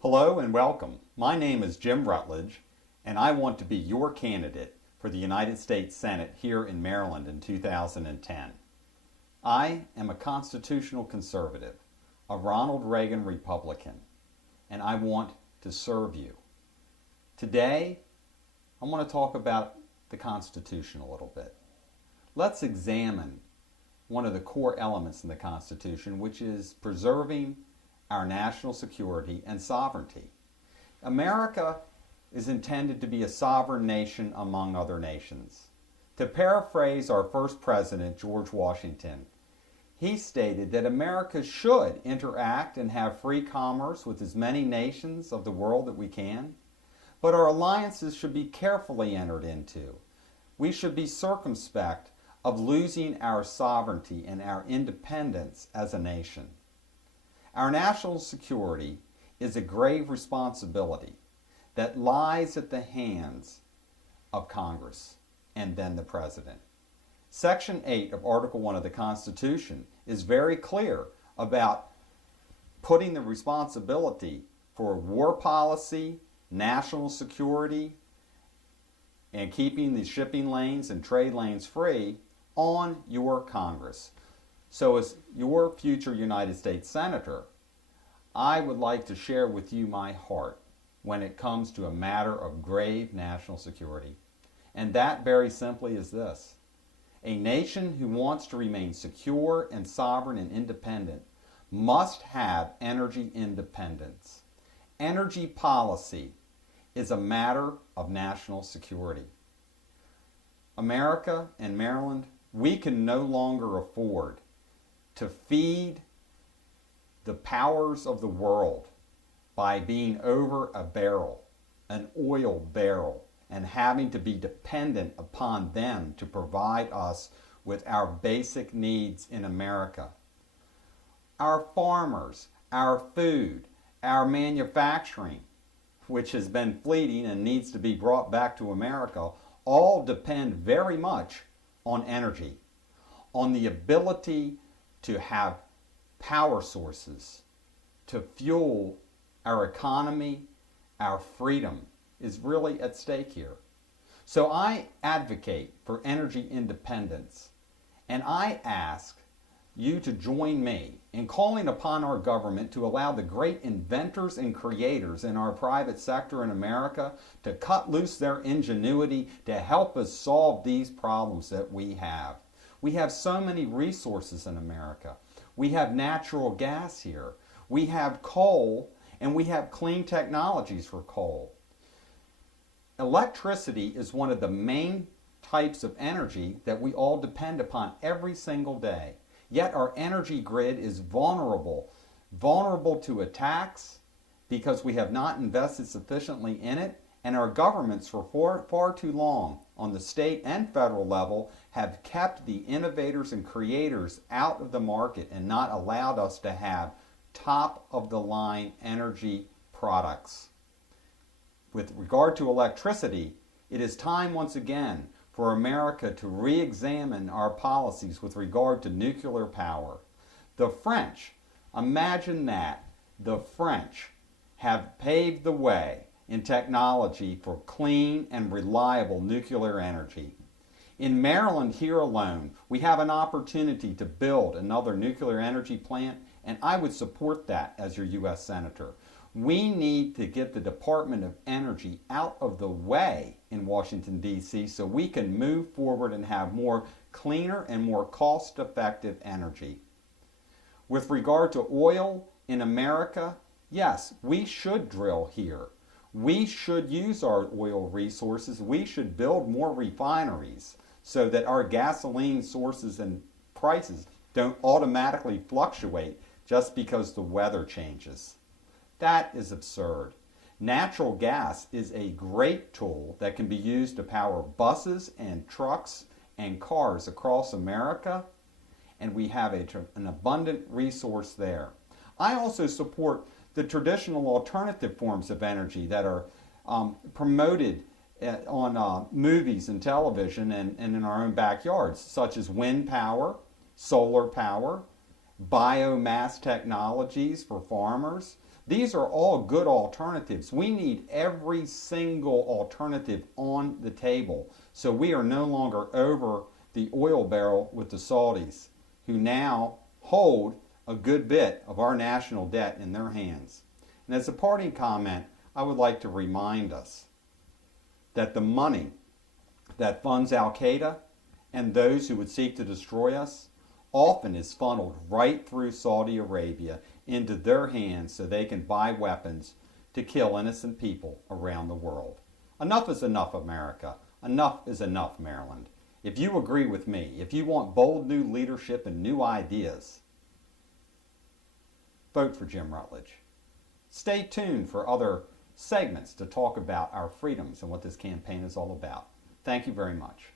Hello and welcome. My name is Jim Rutledge, and I want to be your candidate for the United States Senate here in Maryland in 2010. I am a constitutional conservative, a Ronald Reagan Republican, and I want to serve you. Today, I want to talk about the Constitution a little bit. Let's examine one of the core elements in the Constitution, which is preserving our national security and sovereignty. America is intended to be a sovereign nation among other nations. To paraphrase our first president, George Washington, he stated that America should interact and have free commerce with as many nations of the world that we can, but our alliances should be carefully entered into. We should be circumspect of losing our sovereignty and our independence as a nation. Our national security is a grave responsibility that lies at the hands of Congress and then the President. Section 8 of Article 1 of the Constitution is very clear about putting the responsibility for war policy, national security, and keeping the shipping lanes and trade lanes free on your Congress. So as your future United States Senator, I would like to share with you my heart when it comes to a matter of grave national security. And that very simply is this. A nation who wants to remain secure and sovereign and independent must have energy independence. Energy policy is a matter of national security. America and Maryland, we can no longer afford to feed the powers of the world by being over a barrel, an oil barrel, and having to be dependent upon them to provide us with our basic needs in America. Our farmers, our food, our manufacturing, which has been fleeting and needs to be brought back to America, all depend very much on energy, on the ability to have power sources to fuel our economy. Our freedom is really at stake here. So I advocate for energy independence, and I ask you to join me in calling upon our government to allow the great inventors and creators in our private sector in America to cut loose their ingenuity to help us solve these problems that we have. We have so many resources in America. We have natural gas here. We have coal, and we have clean technologies for coal. Electricity is one of the main types of energy that we all depend upon every single day. Yet our energy grid is vulnerable to attacks because we have not invested sufficiently in it, and our governments for far too long on the state and federal level have kept the innovators and creators out of the market and not allowed us to have top-of-the-line energy products. With regard to electricity, it is time once again for America to re-examine our policies with regard to nuclear power. The French, imagine that, the French have paved the way in technology for clean and reliable nuclear energy. In Maryland here alone, we have an opportunity to build another nuclear energy plant, and I would support that as your U.S. Senator. We need to get the Department of Energy out of the way in Washington, D.C. so we can move forward and have more cleaner and more cost-effective energy. With regard to oil in America, yes, we should drill here. We should use our oil resources. We should build more refineries so that our gasoline sources and prices don't automatically fluctuate just because the weather changes. That is absurd. Natural gas is a great tool that can be used to power buses and trucks and cars across America, and we have an abundant resource there. I also support the traditional alternative forms of energy that are promoted on movies and television and in our own backyards, such as wind power, solar power, biomass technologies for farmers. These are all good alternatives. We need every single alternative on the table so we are no longer over the oil barrel with the Saudis, who now hold a good bit of our national debt in their hands. And as a parting comment, I would like to remind us that the money that funds Al Qaeda and those who would seek to destroy us often is funneled right through Saudi Arabia into their hands so they can buy weapons to kill innocent people around the world. Enough is enough, America. Enough is enough, Maryland. If you agree with me, if you want bold new leadership and new ideas, vote for Jim Rutledge. Stay tuned for other segments to talk about our freedoms and what this campaign is all about. Thank you very much.